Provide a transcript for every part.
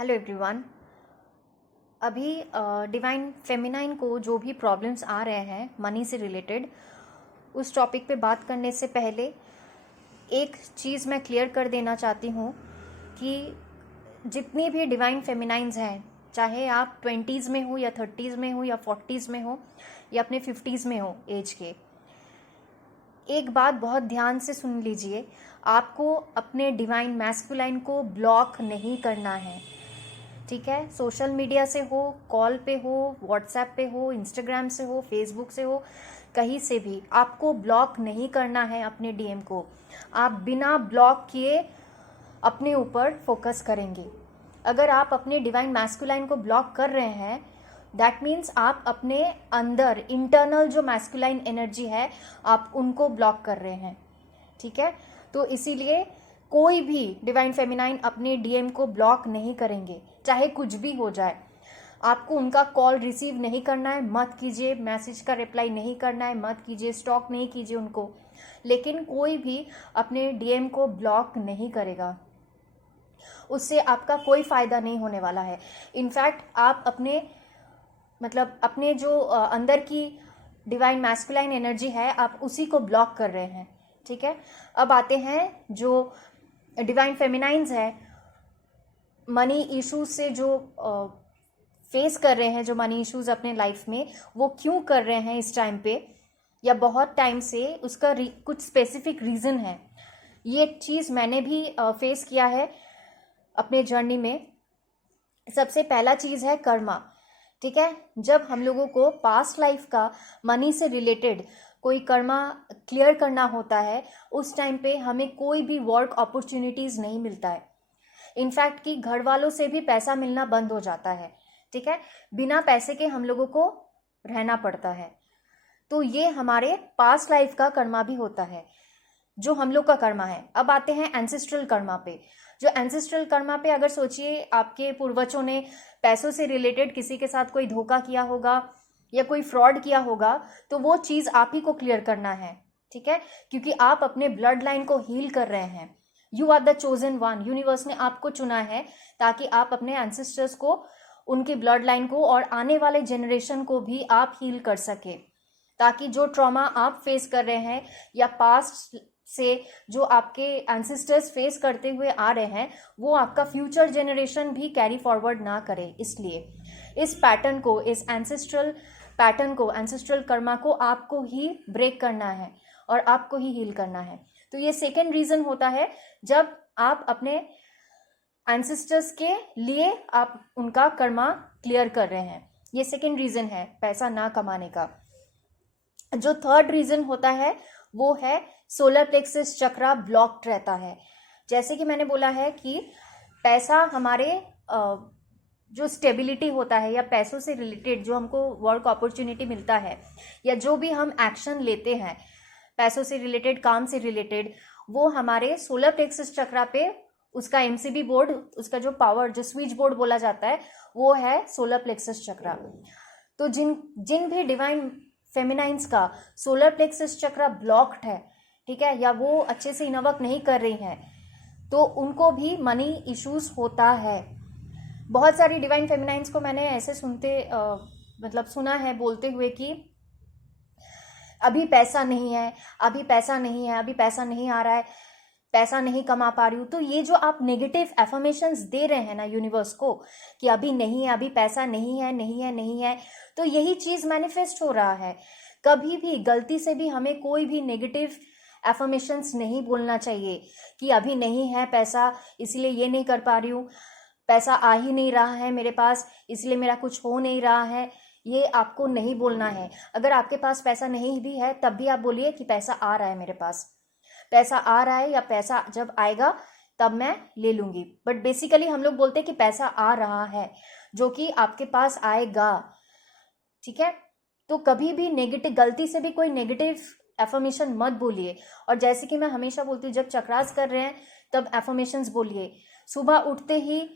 Hello everyone. अभी divine feminine को जो भी प्रॉब्लम्स आ रहे हैं मनी से रिलेटेड, उस टॉपिक पे बात करने से पहले एक चीज़ मैं क्लियर कर देना चाहती हूँ कि जितनी भी डिवाइन फेमिनाइंस हैं, चाहे आप 20s में हो या 30s में हो या 40s में हो या अपने 50s में हो एज के, एक बात बहुत ध्यान से सुन लीजिए। आपको अपने डिवाइन मैस्कुलाइन को ब्लॉक नहीं करना है, ठीक है। सोशल मीडिया से हो, कॉल पे हो, व्हाट्सएप पे हो, इंस्टाग्राम से हो, फेसबुक से हो, कहीं से भी आपको ब्लॉक नहीं करना है अपने डीएम को। आप बिना ब्लॉक किए अपने ऊपर फोकस करेंगे। अगर आप अपने डिवाइन मैस्कुलाइन को ब्लॉक कर रहे हैं, दैट मीन्स आप अपने अंदर इंटरनल जो मैस्कुलाइन एनर्जी है आप उनको ब्लॉक कर रहे हैं, ठीक है। तो इसीलिए कोई भी डिवाइन फेमिनाइन अपने डीएम को ब्लॉक नहीं करेंगे, चाहे कुछ भी हो जाए। आपको उनका कॉल रिसीव नहीं करना है, मत कीजिए। मैसेज का रिप्लाई नहीं करना है, मत कीजिए। स्टॉक नहीं कीजिए उनको। लेकिन कोई भी अपने डीएम को ब्लॉक नहीं करेगा, उससे आपका कोई फ़ायदा नहीं होने वाला है। इनफैक्ट आप अपने जो अंदर की डिवाइन मैस्कुलाइन एनर्जी है, आप उसी को ब्लॉक कर रहे हैं, ठीक है। अब आते हैं जो डिवाइन फेमिनाइंस है, मनी इश्यूज से जो फेस कर रहे हैं, जो मनी इश्यूज अपने लाइफ में, वो क्यों कर रहे हैं इस टाइम पे या बहुत टाइम से, उसका कुछ स्पेसिफिक रीज़न है। ये चीज़ मैंने भी फेस किया है अपने जर्नी में। सबसे पहला चीज़ है कर्मा, ठीक है। जब हम लोगों को पास्ट लाइफ का मनी से रिलेटेड कोई कर्मा क्लियर करना होता है, उस टाइम पे हमें कोई भी वर्क अपॉर्चुनिटीज़ नहीं मिलता है। इनफैक्ट कि घर वालों से भी पैसा मिलना बंद हो जाता है, ठीक है। बिना पैसे के हम लोगों को रहना पड़ता है। तो ये हमारे पास्ट लाइफ का कर्मा भी होता है, जो हम लोग का कर्मा है। अब आते हैं एंसेस्ट्रल कर्मा पे। जो एंसेस्ट्रल कर्मा पे, अगर सोचिए आपके पूर्वजों ने पैसों से रिलेटेड किसी के साथ कोई धोखा किया होगा या कोई फ्रॉड किया होगा, तो वो चीज़ आप ही को क्लियर करना है, ठीक है। क्योंकि आप अपने ब्लड लाइन को हील कर रहे हैं। You are the chosen one. Universe ने आपको चुना है ताकि आप अपने एंसेस्टर्स को, उनकी ब्लड लाइन को और आने वाले जनरेशन को भी आप हील कर सके, ताकि जो ट्रॉमा आप फेस कर रहे हैं या पास्ट से जो आपके एंसेस्टर्स फेस करते हुए आ रहे हैं, वो आपका फ्यूचर जनरेशन भी कैरी फॉरवर्ड ना करे। इसलिए इस पैटर्न को, इस एंसेस्ट्रल पैटर्न को, एंसेस्ट्रल कर्मा को आपको ही ब्रेक करना है और आपको ही हील करना है। तो ये सेकेंड रीजन होता है, जब आप अपने एंसेस्टर्स के लिए आप उनका कर्मा क्लियर कर रहे हैं। ये सेकेंड रीजन है पैसा ना कमाने का। जो थर्ड रीजन होता है वो है सोलर प्लेक्सस चक्रा ब्लॉक्ड रहता है। जैसे कि मैंने बोला है कि पैसा हमारे जो स्टेबिलिटी होता है या पैसों से रिलेटेड जो हमको वर्क अपॉर्चुनिटी मिलता है या जो भी हम एक्शन लेते हैं पैसों से रिलेटेड, काम से रिलेटेड, वो हमारे सोलर प्लेक्सस चक्रा पे, उसका एमसीबी बोर्ड, उसका जो पावर, जो स्विच बोर्ड बोला जाता है, वो है सोलर प्लेक्सस चक्रा। तो जिन भी डिवाइन फेमिनाइंस का सोलर प्लेक्सस चक्रा ब्लॉक्ड है, ठीक है, या वो अच्छे से इनवर्क नहीं कर रही हैं, तो उनको भी मनी इश्यूज होता है। बहुत सारी डिवाइन फेमिनाइंस को मैंने ऐसे सुना है बोलते हुए कि अभी पैसा नहीं है, अभी पैसा नहीं है, अभी पैसा नहीं आ रहा है, पैसा नहीं कमा पा रही हूँ। तो ये जो आप नेगेटिव एफर्मेशंस दे रहे हैं ना यूनिवर्स को कि अभी नहीं है, अभी पैसा नहीं है, नहीं है, नहीं है, तो यही चीज़ मैनिफेस्ट हो रहा है। कभी भी गलती से भी हमें कोई भी नेगेटिव एफर्मेशंस नहीं बोलना चाहिए कि अभी नहीं है पैसा, इसलिए ये नहीं कर पा रही हूँ, पैसा आ ही नहीं रहा है मेरे पास, इसलिए मेरा कुछ हो नहीं रहा है। ये आपको नहीं बोलना है। अगर आपके पास पैसा नहीं भी है तब भी आप बोलिए कि पैसा आ रहा है मेरे पास, पैसा आ रहा है, या पैसा जब आएगा तब मैं ले लूँगी। बट बेसिकली हम लोग बोलते हैं कि पैसा आ रहा है, जो कि आपके पास आएगा, ठीक है। तो कभी भी नेगेटिव, गलती से भी कोई नेगेटिव एफर्मेशन मत बोलिए। और जैसे कि मैं हमेशा बोलती हूँ, जब चक्रास कर रहे हैं तब एफर्मेशंस बोलिए। सुबह उठते ही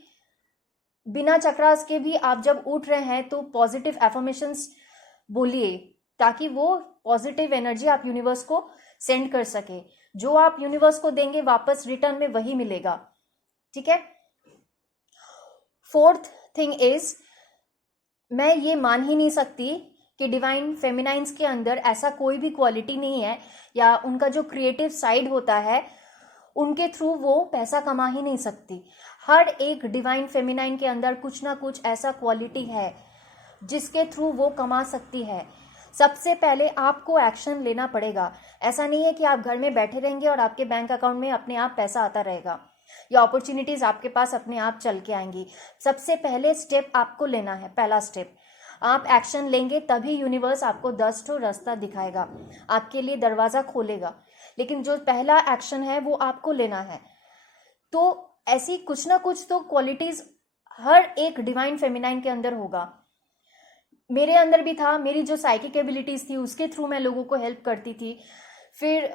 बिना चक्रास के भी आप जब उठ रहे हैं तो पॉजिटिव एफर्मेशंस बोलिए, ताकि वो पॉजिटिव एनर्जी आप यूनिवर्स को सेंड कर सके। जो आप यूनिवर्स को देंगे वापस रिटर्न में वही मिलेगा, ठीक है। फोर्थ थिंग इज, मैं ये मान ही नहीं सकती कि डिवाइन फेमिनाइंस के अंदर ऐसा कोई भी क्वालिटी नहीं है या उनका जो क्रिएटिव साइड होता है उनके थ्रू वो पैसा कमा ही नहीं सकती। हर एक डिवाइन फेमिनाइन के अंदर कुछ ना कुछ ऐसा क्वालिटी है जिसके थ्रू वो कमा सकती है। सबसे पहले आपको एक्शन लेना पड़ेगा। ऐसा नहीं है कि आप घर में बैठे रहेंगे और आपके बैंक अकाउंट में अपने आप पैसा आता रहेगा या अपॉर्चुनिटीज आपके पास अपने आप चल के आएंगी। सबसे पहले स्टेप आपको लेना है, पहला स्टेप। आप एक्शन लेंगे तभी यूनिवर्स आपको 10 ठो रास्ता दिखाएगा, आपके लिए दरवाजा खोलेगा, लेकिन जो पहला एक्शन है वो आपको लेना है। तो ऐसी कुछ ना कुछ तो क्वालिटीज हर एक डिवाइन फेमिनाइन के अंदर होगा। मेरे अंदर भी था। मेरी जो साइकिक एबिलिटीज थी उसके थ्रू मैं लोगों को हेल्प करती थी। फिर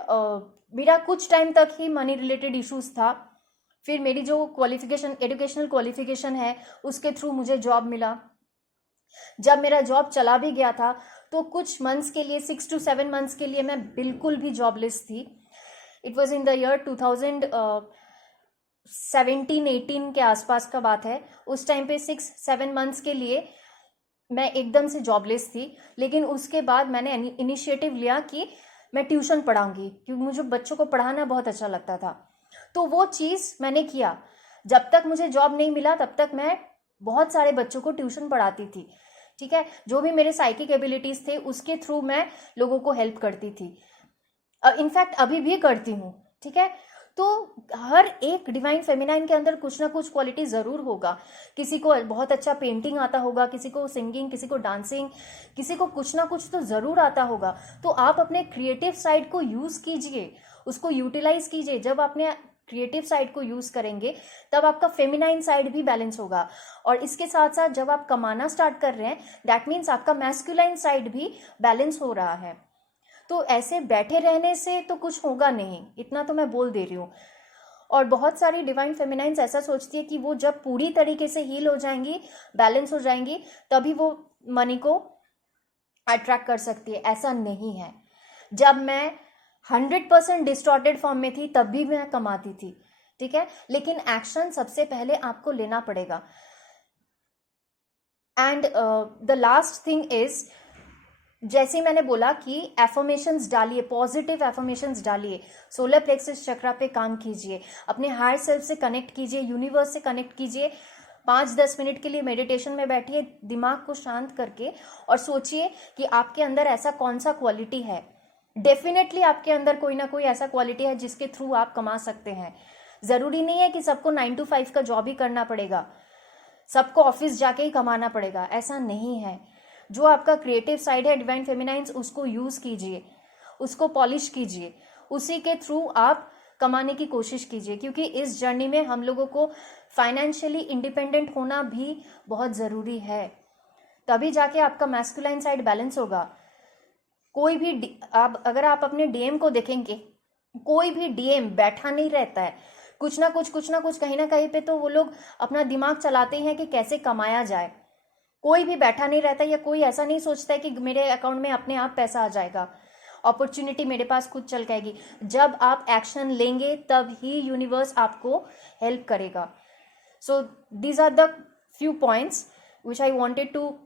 मेरा कुछ टाइम तक ही मनी रिलेटेड इश्यूज था। फिर मेरी जो क्वालिफिकेशन, एजुकेशनल क्वालिफिकेशन है, उसके थ्रू मुझे जॉब मिला। जब मेरा जॉब चला भी गया था तो कुछ मंथ्स के लिए, 6 to 7 मंथ्स के लिए मैं बिल्कुल भी जॉबलेस थी। It was in the year 2017-18 के आसपास का बात है। उस टाइम पे 6-7 मंथ्स के लिए मैं एकदम से जॉबलेस थी। लेकिन उसके बाद मैंने इनिशिएटिव लिया कि मैं ट्यूशन पढ़ाऊंगी, क्योंकि मुझे बच्चों को पढ़ाना बहुत अच्छा लगता था। तो वो चीज़ मैंने किया। जब तक मुझे जॉब नहीं मिला तब तक मैं बहुत सारे बच्चों को ट्यूशन पढ़ाती थी। ठीक है, जो भी मेरे साइकिक एबिलिटीज थे उसके थ्रू मैं लोगों को हेल्प करती थी। इनफैक्ट अभी भी करती हूँ। ठीक है, तो हर एक डिवाइन फेमिनाइन के अंदर कुछ ना कुछ क्वालिटी ज़रूर होगा। किसी को बहुत अच्छा पेंटिंग आता होगा, किसी को सिंगिंग, किसी को डांसिंग, किसी को कुछ ना कुछ तो ज़रूर आता होगा। तो आप अपने क्रिएटिव साइड को यूज़ कीजिए, उसको यूटिलाइज कीजिए। जब आपने क्रिएटिव साइड को यूज़ करेंगे तब आपका फेमिनाइन साइड भी बैलेंस होगा। और इसके साथ साथ जब आप कमाना स्टार्ट कर रहे हैं, दैट मीन्स आपका मैस्कुलाइन साइड भी बैलेंस हो रहा है। तो ऐसे बैठे रहने से तो कुछ होगा नहीं, इतना तो मैं बोल दे रही हूँ। और बहुत सारी डिवाइन फेमिनाइंस ऐसा सोचती है कि वो जब पूरी तरीके से हील हो जाएंगी, बैलेंस हो जाएंगी, तभी वो मनी को अट्रैक्ट कर सकती है। ऐसा नहीं है। जब मैं 100% डिस्टॉर्टेड फॉर्म में थी तब भी मैं कमाती थी। ठीक है, लेकिन एक्शन सबसे पहले आपको लेना पड़ेगा। And the last thing is, जैसे मैंने बोला कि एफर्मेशंस डालिए, पॉजिटिव एफर्मेशंस डालिए, सोलर प्लेक्सस चक्रा पे काम कीजिए, अपने हायर सेल्फ से कनेक्ट कीजिए, यूनिवर्स से कनेक्ट कीजिए। 5-10 मिनट के लिए मेडिटेशन में बैठिए, दिमाग को शांत करके, और सोचिए कि आपके अंदर ऐसा कौन सा क्वालिटी है। डेफिनेटली आपके अंदर कोई ना कोई ऐसा क्वालिटी है जिसके थ्रू आप कमा सकते हैं। ज़रूरी नहीं है कि सबको 9 to 5 का जॉब ही करना पड़ेगा, सबको ऑफिस जाके ही कमाना पड़ेगा, ऐसा नहीं है। जो आपका क्रिएटिव साइड है डिवाइन फेमिनाइंस, उसको यूज़ कीजिए, उसको पॉलिश कीजिए, उसी के थ्रू आप कमाने की कोशिश कीजिए। क्योंकि इस जर्नी में हम लोगों को फाइनेंशियली इंडिपेंडेंट होना भी बहुत ज़रूरी है, तभी जाके आपका मैस्कुलाइन साइड बैलेंस होगा। कोई भी अगर आप अपने डीएम को देखेंगे, कोई भी डीएम बैठा नहीं रहता है। कुछ ना कुछ कहीं ना कहीं पे तो वो लोग अपना दिमाग चलाते हैं कि कैसे कमाया जाए। कोई भी बैठा नहीं रहता, या कोई ऐसा नहीं सोचता है कि मेरे अकाउंट में अपने आप पैसा आ जाएगा, अपॉर्चुनिटी मेरे पास खुद चल जाएगी। जब आप एक्शन लेंगे तब ही यूनिवर्स आपको हेल्प करेगा। So these are the few points which I wanted to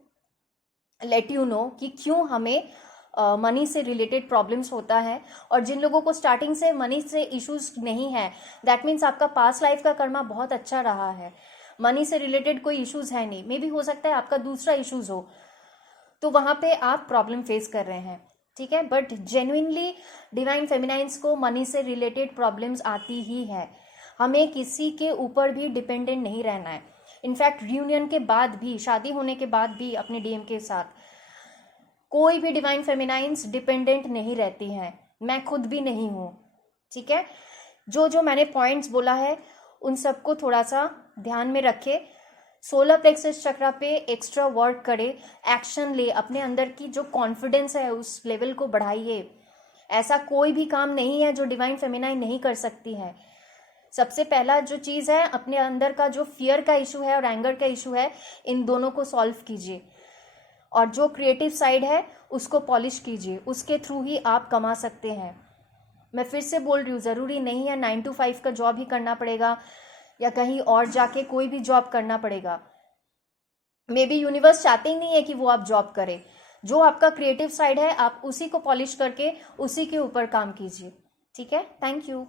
let you know कि क्यों हमें मनी से रिलेटेड प्रॉब्लम्स होता है। और जिन लोगों को स्टार्टिंग से मनी से इश्यूज नहीं है, दैट मीन्स आपका पास्ट लाइफ का कर्मा बहुत अच्छा रहा है, मनी से रिलेटेड कोई इश्यूज है नहीं। मे भी हो सकता है आपका दूसरा इश्यूज हो, तो वहाँ पे आप प्रॉब्लम फेस कर रहे हैं। ठीक है, बट जेन्युइनली डिवाइन फेमिनाइंस को मनी से रिलेटेड प्रॉब्लम्स आती ही है। हमें किसी के ऊपर भी डिपेंडेंट नहीं रहना है। इनफैक्ट रियूनियन के बाद भी, शादी होने के बाद भी अपने डीएम के साथ कोई भी डिवाइन फेमिनाइंस डिपेंडेंट नहीं रहती हैं। मैं खुद भी नहीं हूँ। ठीक है, जो मैंने पॉइंट्स बोला है उन सबको थोड़ा सा ध्यान में रखे, सोलर प्लेक्सस चक्रा पे एक्स्ट्रा वर्क करे, एक्शन ले, अपने अंदर की जो कॉन्फिडेंस है उस लेवल को बढ़ाइए। ऐसा कोई भी काम नहीं है जो डिवाइन फेमिनाइन नहीं कर सकती है। सबसे पहला जो चीज़ है, अपने अंदर का जो फियर का इशू है और एंगर का इशू है, इन दोनों को सॉल्व कीजिए। और जो क्रिएटिव साइड है उसको पॉलिश कीजिए, उसके थ्रू ही आप कमा सकते हैं। मैं फिर से बोल रही हूँ, ज़रूरी नहीं है 9 to 5 का जॉब ही करना पड़ेगा या कहीं और जाके कोई भी जॉब करना पड़ेगा। मे बी यूनिवर्स चाहते ही नहीं है कि वो आप जॉब करें। जो आपका क्रिएटिव साइड है आप उसी को पॉलिश करके उसी के ऊपर काम कीजिए। ठीक है, थैंक यू।